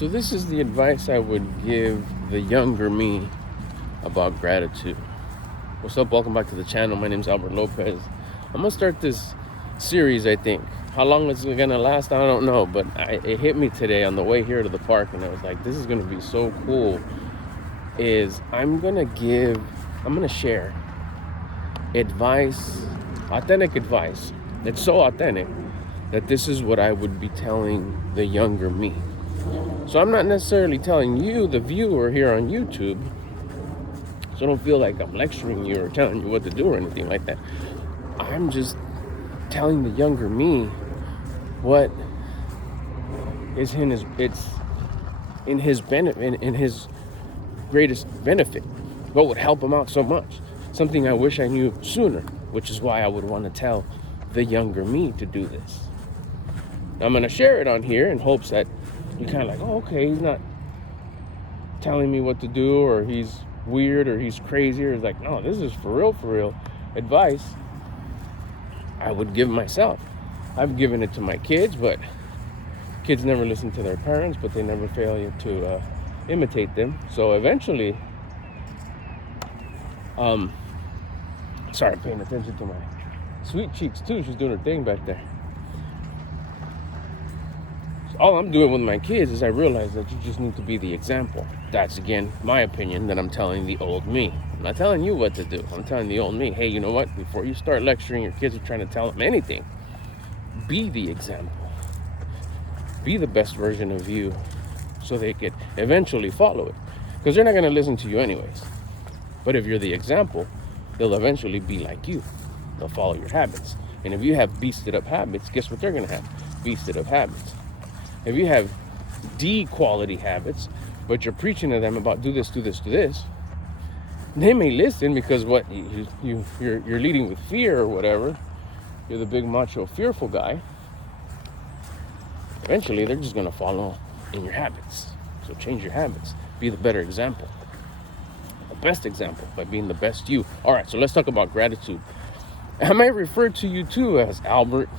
So this is the advice I would give the younger me about gratitude. What's up? Welcome back to the channel. My name's Albert Lopez. I'm gonna start this series, I think. How long it's gonna last, I don't know, but it hit me today on the way here to the park, and I was like, this is gonna be so cool. I'm gonna share advice, authentic advice. It's so authentic that this is what I would be telling the younger me. So I'm not necessarily telling you, the viewer here on YouTube, so don't feel like I'm lecturing you or telling you what to do or anything like that. I'm just telling the younger me what is in his greatest benefit, what would help him out so much. Something I wish I knew sooner, which is why I would want to tell the younger me to do this. I'm going to share it on here in hopes that you're kind of like, oh, okay, he's not telling me what to do, or he's weird, or he's crazy, or it's like, no, this is for real advice I would give myself. I've given it to my kids, but kids never listen to their parents, but they never fail to imitate them. So eventually, sorry, I'm paying attention to my sweet cheeks too. She's doing her thing back there. All I'm doing with my kids is I realize that you just need to be the example. That's, again, my opinion that I'm telling the old me. I'm not telling you what to do. I'm telling the old me, hey, you know what? Before you start lecturing your kids or trying to tell them anything, be the example. Be the best version of you so they could eventually follow it. Because they're not going to listen to you anyways. But if you're the example, they'll eventually be like you. They'll follow your habits. And if you have beasted up habits, guess what they're going to have? Beasted up habits. If you have D-quality habits, but you're preaching to them about do this, they may listen because what you're leading with fear or whatever. You're the big macho fearful guy. Eventually, they're just gonna follow in your habits. So change your habits. Be the better example. The best example by being the best you. All right, so let's talk about gratitude. I might refer to you too as Albert,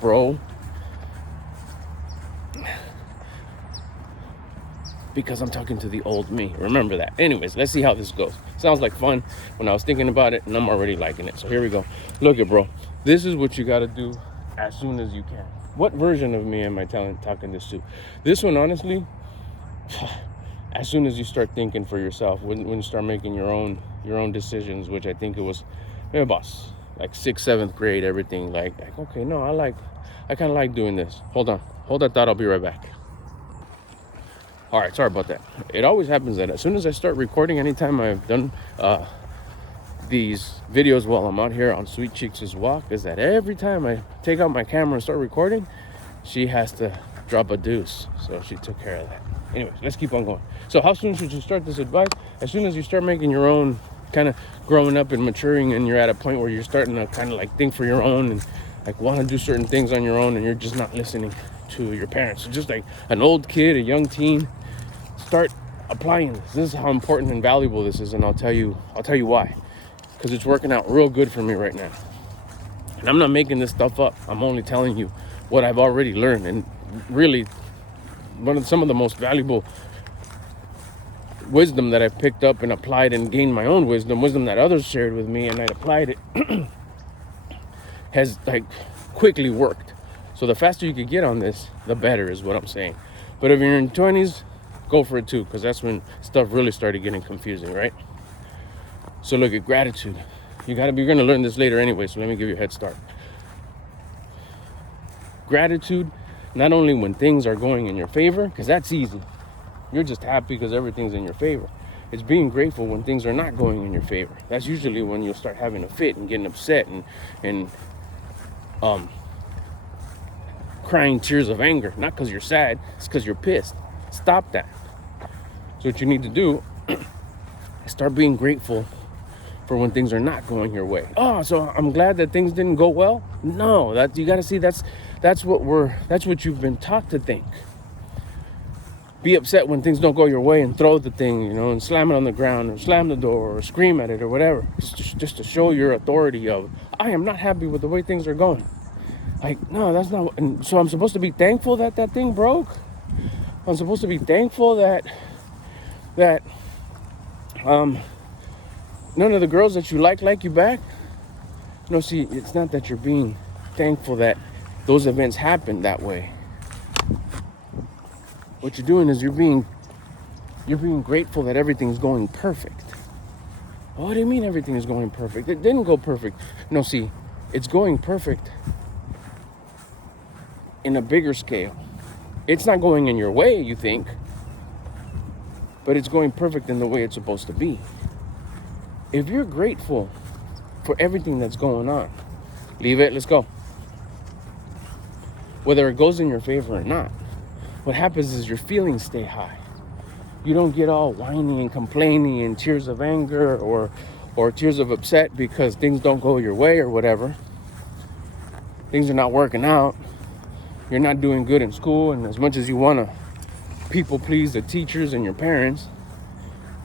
bro, because I'm talking to the old me. Remember that. Anyways, let's see how this goes. Sounds like fun when I was thinking about it, and I'm already liking it. So here we go. Look it, bro. This is what you got to do as soon as you can. What version of me am I talking this to? This one, honestly, as soon as you start thinking for yourself, when you start making your own decisions, which I think it was, boss, like 6th, 7th grade, everything. Like okay, no, I kind of like doing this. Hold that thought. I'll be right back. All right, sorry about that. It always happens that as soon as I start recording, anytime I've done these videos while I'm out here on Sweet Cheeks' walk, is that every time I take out my camera and start recording, she has to drop a deuce. So she took care of that. Anyways, let's keep on going. So how soon should you start this advice? As soon as you start making your own, kind of growing up and maturing, and you're at a point where you're starting to kind of like think for your own and like want to do certain things on your own, and you're just not listening to your parents. So just like an old kid, a young teen, start applying this. This is how important and valuable this is, and I'll tell you why. Because it's working out real good for me right now. And I'm not making this stuff up. I'm only telling you what I've already learned. And really, some of the most valuable wisdom that I've picked up and applied and gained my own wisdom that others shared with me, and I applied it, has like quickly worked. So the faster you can get on this, the better is what I'm saying. But if you're in 20s, go for it too, because that's when stuff really started getting confusing, right? So look at gratitude. You're going to learn this later anyway, so let me give you a head start. Gratitude, not only when things are going in your favor, because that's easy. You're just happy because everything's in your favor. It's being grateful when things are not going in your favor. That's usually when you'll start having a fit and getting upset and crying tears of anger. Not because you're sad, it's because you're pissed. Stop that. So what you need to do is start being grateful for when things are not going your way. Oh, so I'm glad that things didn't go well. No, that you got to see that's what you've been taught to think. Be upset when things don't go your way and throw the thing, and slam it on the ground or slam the door or scream at it or whatever. Just to show your authority of, I am not happy with the way things are going. Like, no, that's not. And so I'm supposed to be thankful that thing broke. I'm supposed to be thankful that none of the girls that you like you back. No, see, it's not that you're being thankful that those events happened that way. What you're doing is you're being grateful that everything's going perfect. What do you mean everything is going perfect? It didn't go perfect. No, see, it's going perfect in a bigger scale. It's not going in your way, you think, but it's going perfect in the way it's supposed to be. If you're grateful for everything that's going on, leave it, let's go. Whether it goes in your favor or not, what happens is your feelings stay high. You don't get all whiny and complaining and tears of anger or tears of upset because things don't go your way or whatever. Things are not working out. You're not doing good in school, and as much as you want to people please the teachers and your parents,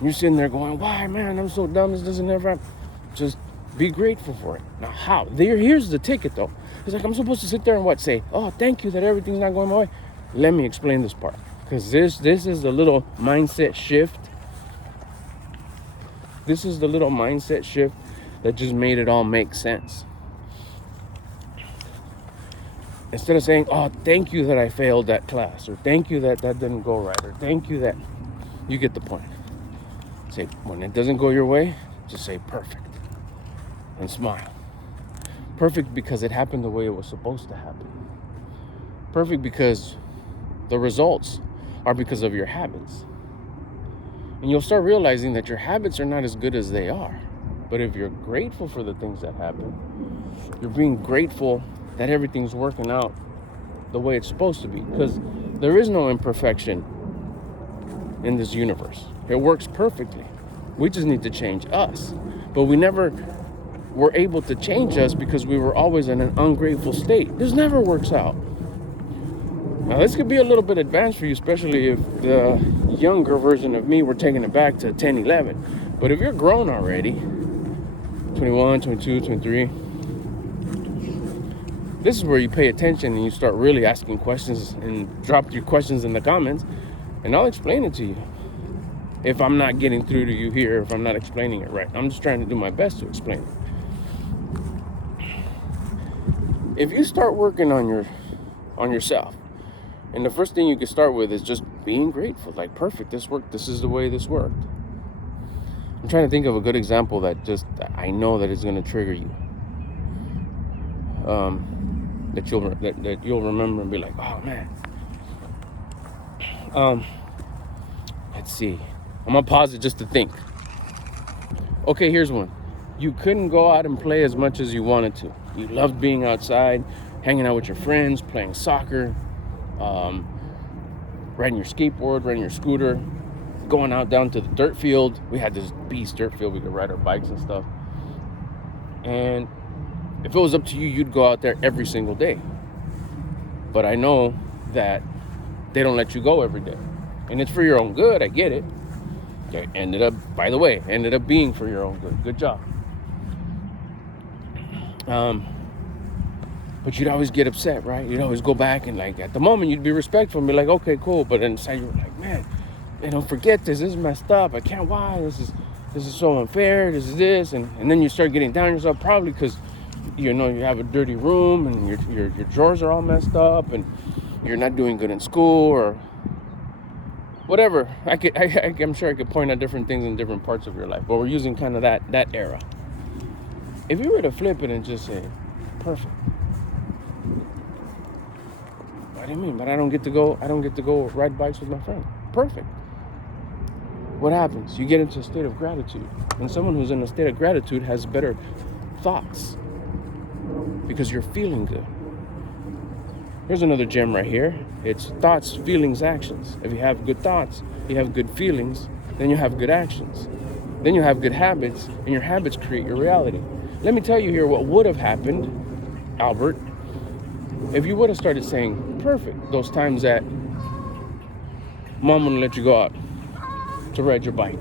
you're sitting there going, why, man, I'm so dumb, this doesn't ever happen. Just be grateful for it. Now, how? Here's the ticket, though. It's like I'm supposed to sit there and say, oh, thank you that everything's not going my way. Let me explain this part, because this is the little mindset shift. This is the little mindset shift that just made it all make sense. Instead of saying, oh, thank you that I failed that class, or thank you that didn't go right, or thank you that, you get the point. Say, when it doesn't go your way, just say perfect and smile. Perfect because it happened the way it was supposed to happen. Perfect because the results are because of your habits. And you'll start realizing that your habits are not as good as they are. But if you're grateful for the things that happen, you're being grateful that everything's working out the way it's supposed to be. Because there is no imperfection in this universe. It works perfectly. We just need to change us. But we never were able to change us because we were always in an ungrateful state. This never works out. Now, this could be a little bit advanced for you, especially if the younger version of me were taking it back to 10, 11. But if you're grown already, 21, 22, 23, this is where you pay attention and you start really asking questions, and drop your questions in the comments, and I'll explain it to you. If I'm not getting through to you here, if I'm not explaining it right, I'm just trying to do my best to explain it. If you start working on yourself, and the first thing you can start with is just being grateful, like, perfect, this worked, this is the way this worked. I'm trying to think of a good example that I know that is going to trigger you. That you'll remember and be like, oh man. Let's see. I'm gonna pause it just to think. Okay, here's one. You couldn't go out and play as much as you wanted to. You loved being outside, hanging out with your friends, playing soccer, riding your skateboard, riding your scooter, going out down to the dirt field. We had this beast dirt field we could ride our bikes and stuff. And if it was up to you, you'd go out there every single day. But I know that they don't let you go every day. And it's for your own good, I get it. It ended up being for your own good. Good job. But you'd always get upset, right? You'd always go back and, like, at the moment you'd be respectful and be like, okay, cool. But inside you were like, man, forget this. This is messed up. I can't, why? This is so unfair. This is this. And then you start getting down on yourself, probably because, you have a dirty room and your drawers are all messed up and you're not doing good in school or whatever. I'm sure I could point out different things in different parts of your life, but we're using kind of that era. If you were to flip it and just say, perfect. What do you mean? But I don't get to go ride bikes with my friend. Perfect. What happens? You get into a state of gratitude. And someone who's in a state of gratitude has better thoughts because you're feeling good. Here's another gem right here. It's thoughts, feelings, actions. If you have good thoughts, you have good feelings, then you have good actions. Then you have good habits, and your habits create your reality. Let me tell you here what would have happened, Albert, if you would have started saying, perfect, those times that mom wouldn't let you go out to ride your bike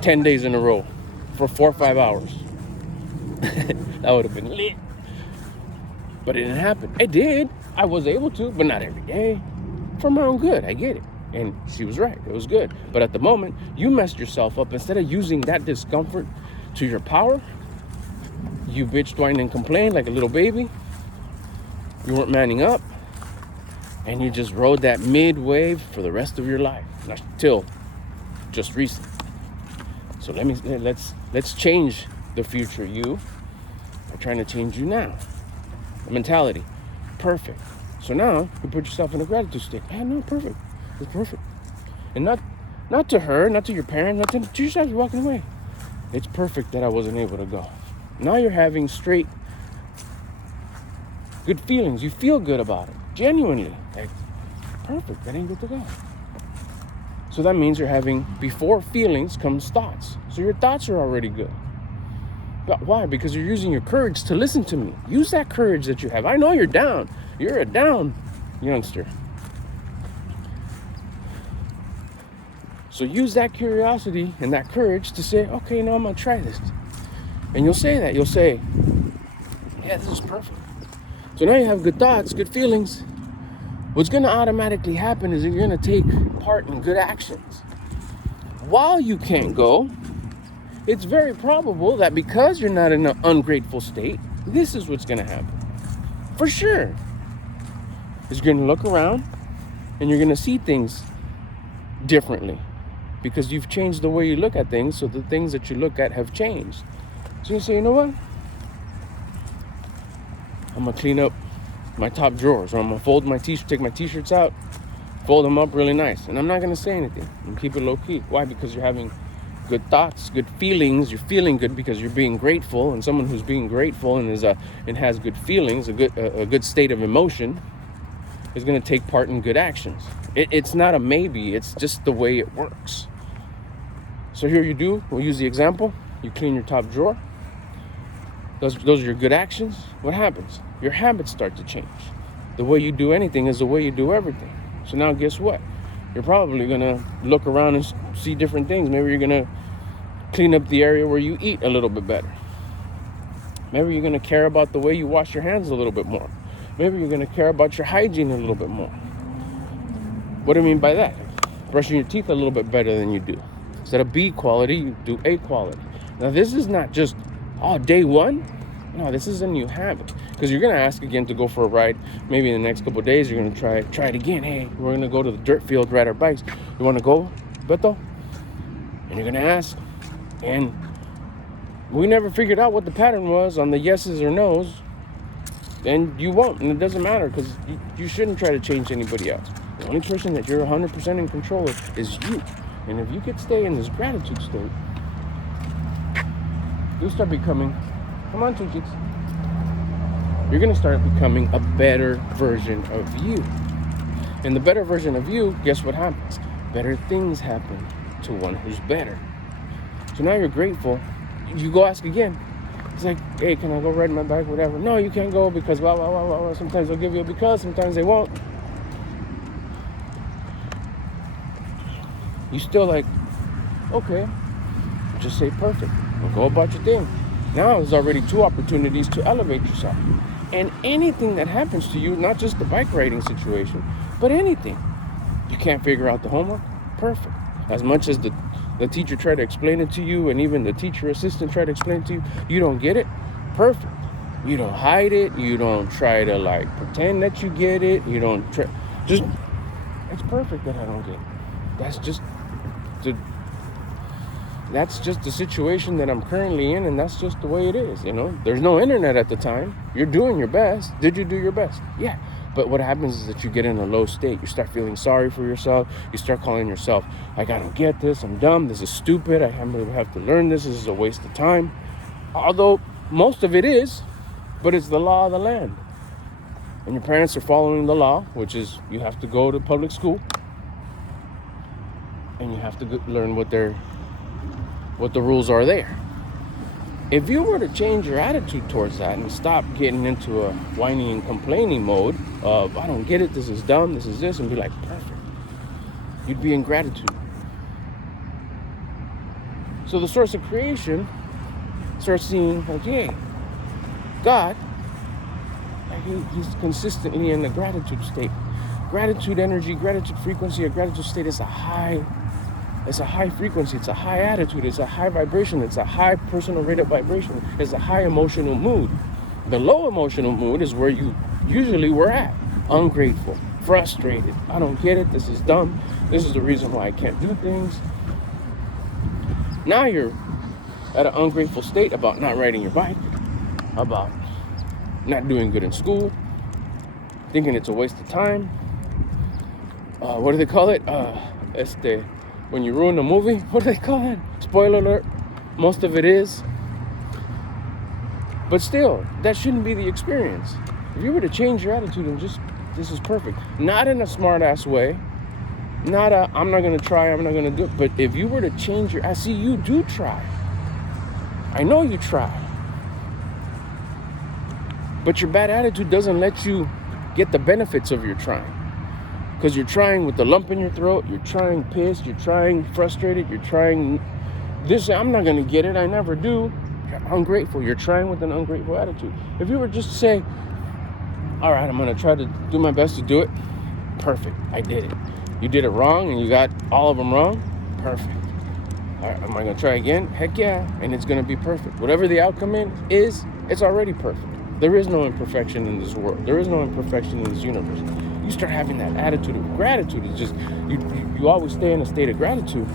10 days in a row for 4 or 5 hours. That would have been lit. But it didn't happen. It did. I was able to, but not every day. for my own good. I get it. And she was right. It was good. But at the moment, you messed yourself up. Instead of using that discomfort to your power, you bitched, whined, and complained like a little baby. You weren't manning up. And you just rode that mid wave for the rest of your life. Not till just recent. So let's change the future you by trying to change you now. The mentality. Perfect. So now you put yourself in a gratitude state. No, perfect. It's perfect. And not to her, not to your parents, not to yourself. You're walking away. It's perfect that I wasn't able to go. Now you're having straight good feelings. You feel good about it. Genuinely. Like, perfect. I didn't get to go. So that means you're having, before feelings comes thoughts. So your thoughts are already good. But why? Because you're using your courage to listen to me. Use that courage that you have. I know you're down. You're a down youngster. So use that curiosity and that courage to say, okay, now I'm going to try this. And you'll say that. You'll say, yeah, this is perfect. So now you have good thoughts, good feelings. What's going to automatically happen is you're going to take part in good actions. While you can't go, it's very probable that because you're not in an ungrateful state, this is what's going to happen. For sure. Is you're going to look around and you're going to see things differently because you've changed the way you look at things, so the things that you look at have changed. So you say, you know what? I'm going to clean up my top drawers, or I'm going to fold my take my t-shirts out, fold them up really nice. And I'm not going to say anything and keep it low key. Why? Because you're having good thoughts, good feelings. You're feeling good because you're being grateful, and someone who's being grateful and has good feelings, a good state of emotion, is going to take part in good actions. It's not a maybe. It's just the way it works. So here you do. We'll use the example. You clean your top drawer. Those are your good actions. What happens? Your habits start to change. The way you do anything is the way you do everything. So now guess what? You're probably going to look around and see different things. Maybe you're going to clean up the area where you eat a little bit better. Maybe you're going to care about the way you wash your hands a little bit more. Maybe you're going to care about your hygiene a little bit more. What do I mean by that? Brushing your teeth a little bit better than you do. Instead of B quality, you do A quality. Now this is not just, day one. No, this is a new habit. Because you're going to ask again to go for a ride. Maybe in the next couple of days, you're going to try it again. Hey, we're going to go to the dirt field, ride our bikes. You want to go, Beto? And you're going to ask. And we never figured out what the pattern was on the yeses or nos. And you won't. And it doesn't matter because you shouldn't try to change anybody else. The only person that you're 100% in control of is you. And if you could stay in this gratitude state, you'll start becoming, come on, two chicks. You're going to start becoming a better version of you. And the better version of you, guess what happens? Better things happen to one who's better. So now you're grateful. You go ask again. It's like, hey, can I go ride my bike, whatever? No, you can't go because blah, blah, blah, blah. Sometimes they'll give you a because, sometimes they won't. You still like, okay, just say perfect. Well, go about your thing. Now there's already 2 opportunities to elevate yourself. And anything that happens to you, not just the bike riding situation, but anything. You can't figure out the homework? Perfect. As much as the teacher tried to explain it to you, and even the teacher assistant tried to explain it to you, you don't get it? Perfect. You don't hide it. You don't try to pretend that you get it. You don't try. Just, it's perfect that I don't get it. That's just the situation that I'm currently in, and that's just the way it is, There's no internet at the time. You're doing your best. Did you do your best? Yeah. But what happens is that you get in a low state. You start feeling sorry for yourself. You start calling yourself, I don't get this. I'm dumb. This is stupid. I have to learn this. This is a waste of time. Although most of it is, but it's the law of the land. And your parents are following the law, which is you have to go to public school. And you have to learn what the rules are there. If you were to change your attitude towards that and stop getting into a whining and complaining mode of, I don't get it, this is dumb, this is this, and be like, perfect, you'd be in gratitude. So the source of creation starts seeing, hey, God, he's consistently in the gratitude state. Gratitude energy, gratitude frequency, a gratitude state is a high frequency, it's a high attitude, it's a high vibration, it's a high personal rate of vibration, it's a high emotional mood. The low emotional mood is where you usually were at. Ungrateful, frustrated, I don't get it, this is dumb, this is the reason why I can't do things. Now you're at an ungrateful state about not riding your bike, about not doing good in school, thinking it's a waste of time. What do they call it? When you ruin a movie, what do they call it? Spoiler alert, most of it is. But still, that shouldn't be the experience. If you were to change your attitude and just, this is perfect. Not in a smart ass way, not a, I'm not gonna try, I'm not gonna do it. But if you were to change I see you do try. I know you try. But your bad attitude doesn't let you get the benefits of your trying. Because you're trying with the lump in your throat, you're trying pissed, you're trying frustrated, you're trying this, I'm not gonna get it, I never do. You're ungrateful, you're trying with an ungrateful attitude. If you were just to say, all right, I'm gonna try to do my best to do it, perfect, I did it. You did it wrong and you got all of them wrong, perfect. All right, am I gonna try again? Heck yeah, and it's gonna be perfect. Whatever the outcome is, it's already perfect. There is no imperfection in this world. There is no imperfection in this universe. You start having that attitude of gratitude. It's just, you always stay in a state of gratitude.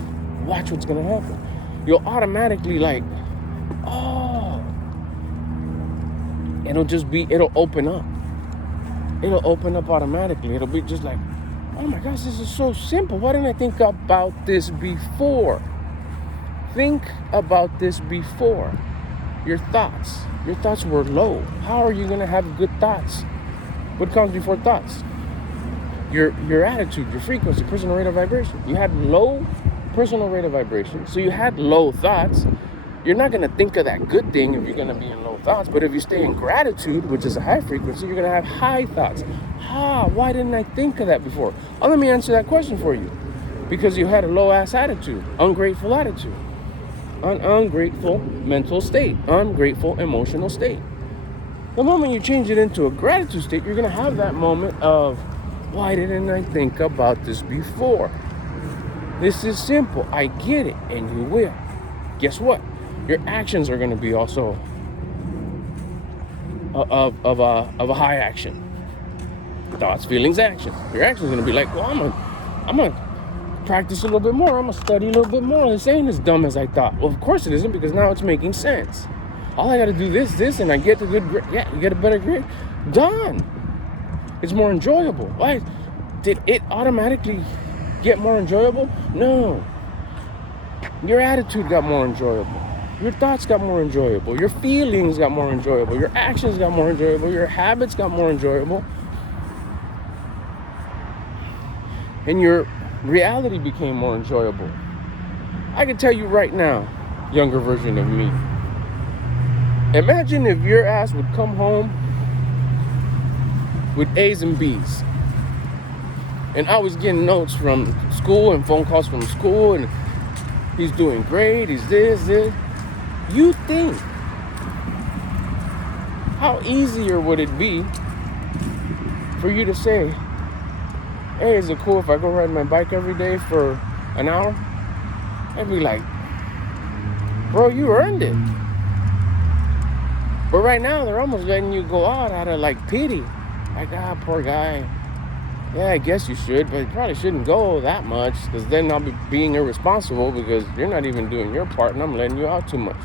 Watch what's going to happen. You'll automatically it'll open up. It'll open up automatically. It'll be just like, oh my gosh, this is so simple. Why didn't I think about this before? Think about this before. Your thoughts were low. How are you going to have good thoughts? What comes before thoughts? Your attitude, your frequency, personal rate of vibration. You had low personal rate of vibration, so you had low thoughts. You're not going to think of that good thing if you're going to be in low thoughts, but if you stay in gratitude, which is a high frequency, you're going to have high thoughts. Why didn't I think of that before? Let me answer that question for you. Because you had a low-ass attitude, ungrateful attitude. An ungrateful mental state, ungrateful emotional state. The moment you change it into a gratitude state, you're going to have that moment of, why didn't I think about this before? This is simple. I get it, and you will. Guess what? Your actions are going to be also of a high action. Thoughts, feelings, action. Your actions are going to be like, well, I'm gonna practice a little bit more. I'm gonna study a little bit more. This ain't as dumb as I thought. Well, of course it isn't, because now it's making sense. All I got to do this, and I get the good grade. Yeah, you get a better grade. Done. It's more enjoyable. Why? Did it automatically get more enjoyable? No. Your attitude got more enjoyable. Your thoughts got more enjoyable. Your feelings got more enjoyable. Your actions got more enjoyable. Your habits got more enjoyable. And your reality became more enjoyable. I can tell you right now, younger version of me, imagine if your ass would come home with A's and B's, and I was getting notes from school and phone calls from school, and he's doing great, he's this. You think, how easier would it be for you to say, hey, is it cool if I go ride my bike every day for an hour? I'd be like, bro, you earned it. But right now, they're almost letting you go out of like pity. Like, poor guy. Yeah, I guess you should, but you probably shouldn't go that much, because then I'll be being irresponsible because you're not even doing your part and I'm letting you out too much.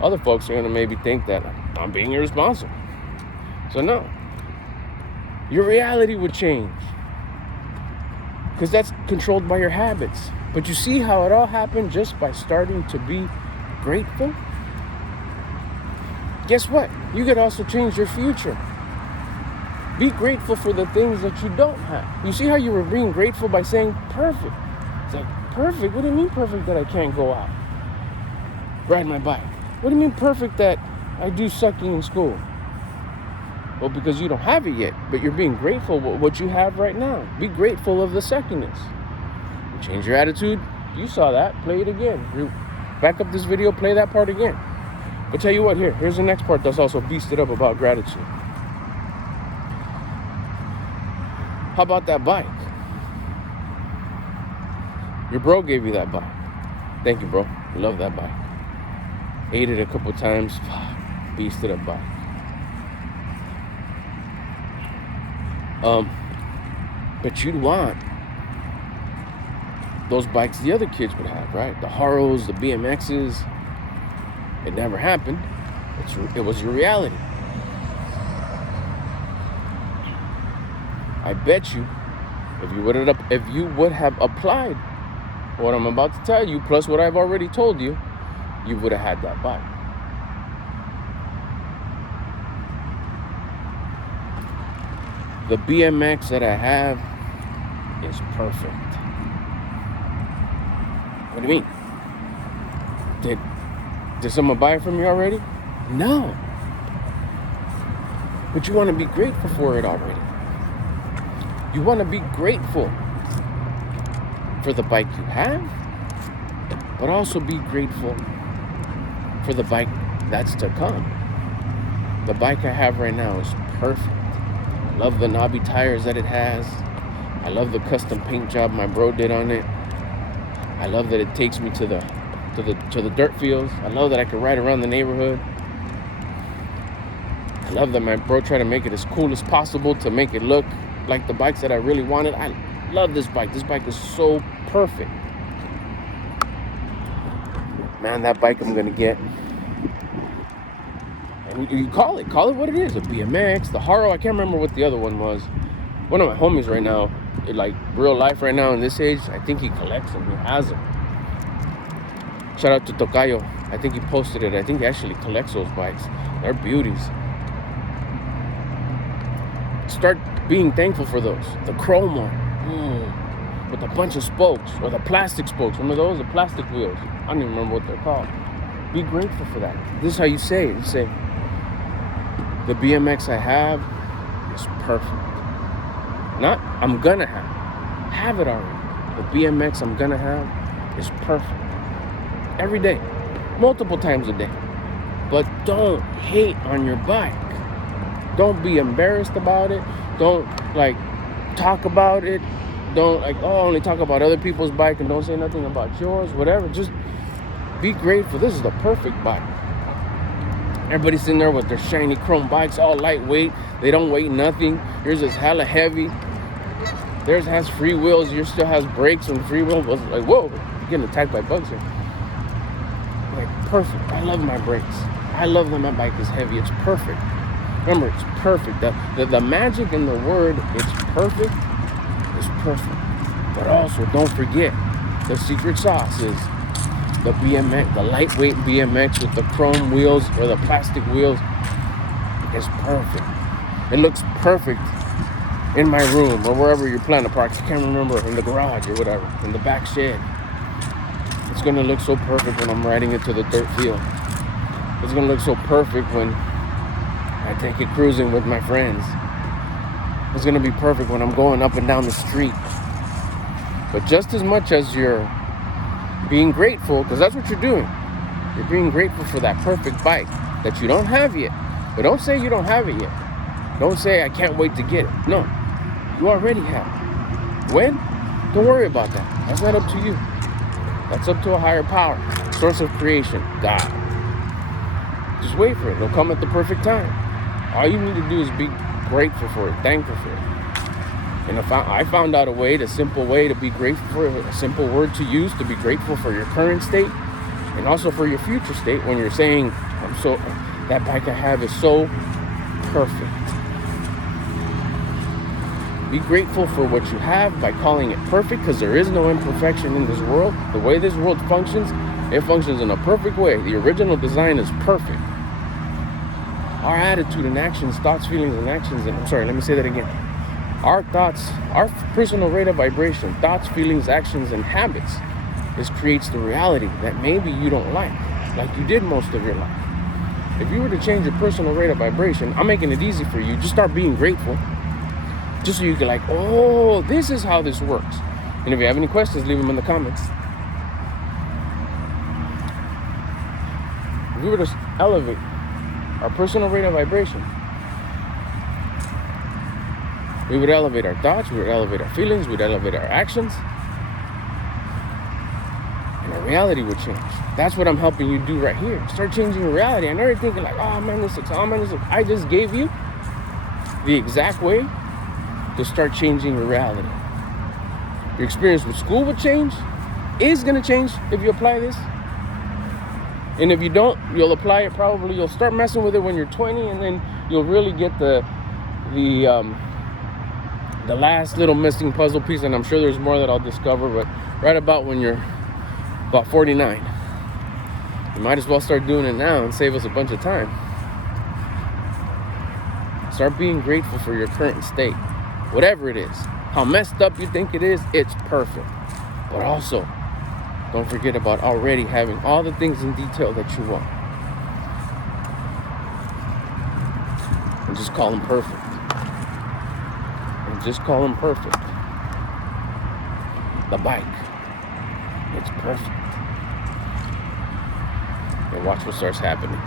Other folks are going to maybe think that I'm being irresponsible. So no. Your reality would change, because that's controlled by your habits. But you see how it all happened just by starting to be grateful? Guess what? You could also change your future. Be grateful for the things that you don't have. You see how you were being grateful by saying perfect? It's like, perfect? What do you mean perfect that I can't go out? Ride my bike. What do you mean perfect that I do sucking in school? Well, because you don't have it yet, but you're being grateful for what you have right now. Be grateful of the suckiness. Change your attitude. You saw that. Play it again. Back up this video, play that part again. But tell you what, here's the next part that's also beasted up about gratitude. How about that bike? Your bro gave you that bike. Thank you, bro. Love that bike. Ate it a couple times. Beast of that bike. But you'd want those bikes the other kids would have, right? The Haros, the BMXs. It never happened. It was your reality. I bet you, if you would have applied what I'm about to tell you, plus what I've already told you, you would have had that bike. The BMX that I have is perfect. What do you mean? Did someone buy it from you already? No. But you want to be grateful for it already. You want to be grateful for the bike you have, but also be grateful for the bike that's to come. The bike I have right now is perfect. I love the knobby tires that it has. I love the custom paint job my bro did on it. I love that it takes me to the dirt fields. I love that I can ride around the neighborhood. I love that my bro tried to make it as cool as possible to make it look like the bikes that I really wanted. I love this bike. This bike is so perfect. Man, that bike I'm gonna get. And you call it what it is. A BMX, the Haro. I can't remember what the other one was. One of my homies right now, like real life right now in this age, I think he collects them. He has them. Shout out to Tocayo. I think he posted it. I think he actually collects those bikes. They're beauties. Start being thankful for those. The chrome one, with a bunch of spokes, or the plastic spokes. Remember those? The plastic wheels. I don't even remember what they're called. Be grateful for that. This is how you say it. You say, the BMX I have is perfect. Not, I'm gonna have it already. The BMX I'm gonna have is perfect. Every day, multiple times a day. But don't hate on your bike. Don't be embarrassed about it. Don't talk about it. Don't only talk about other people's bike and don't say nothing about yours, whatever. Just be grateful. This is the perfect bike. Everybody's sitting there with their shiny chrome bikes, all lightweight. They don't weigh nothing. Yours is hella heavy. Theirs has free wheels. Yours still has brakes, and the free wheel was like, whoa, you're getting attacked by bugs here. Perfect. I love my brakes. I love that my bike is heavy. It's perfect. Remember, it's perfect. The magic in the word, it's perfect, is perfect. But also, don't forget, the secret sauce is the BMX, the lightweight BMX with the chrome wheels or the plastic wheels is perfect. It looks perfect in my room or wherever you're planning to park. I can't remember, in the garage or whatever, in the back shed. It's going to look so perfect when I'm riding it to the dirt field. It's going to look so perfect when I take it cruising with my friends. It's going to be perfect when I'm going up and down the street. But just as much as you're being grateful, because that's what you're doing. You're being grateful for that perfect bike that you don't have yet. But don't say you don't have it yet. Don't say, I can't wait to get it. No, you already have it. When? Don't worry about that. That's not up to you. That's up to a higher power, source of creation, God. Just wait for it. It'll come at the perfect time. All you need to do is be grateful for it, thankful for it. And I found out a simple way to be grateful for it, a simple word to use to be grateful for your current state and also for your future state when you're saying, that bike I have is so perfect. Be grateful for what you have by calling it perfect, because there is no imperfection in this world. The way this world functions, it functions in a perfect way. The original design is perfect. Our attitude and actions, thoughts, feelings, and actions, let me say that again. Our thoughts, our personal rate of vibration, thoughts, feelings, actions, and habits, this creates the reality that maybe you don't like you did most of your life. If you were to change your personal rate of vibration, I'm making it easy for you. Just start being grateful. Just so you can this is how this works. And if you have any questions, leave them in the comments. If we were to elevate our personal rate of vibration, We would elevate our thoughts, we would elevate our feelings, we would elevate our actions, and our reality would change. That's what I'm helping you do right here. Start changing your reality. I know you're thinking like, oh man, this sucks. Oh man, this sucks. I just gave you the exact way to start changing your reality. Your experience with school would change, is going to change if you apply this. And if you don't, you'll apply it probably. You'll start messing with it when you're 20, and then you'll really get the last little missing puzzle piece. And I'm sure there's more that I'll discover, but right about when you're about 49, you might as well start doing it now and save us a bunch of time. Start being grateful for your current state, whatever it is. How messed up you think it is, it's perfect. But also, don't forget about already having all the things in detail that you want. And just call them perfect. And just call them perfect. The bike, it's perfect. And watch what starts happening.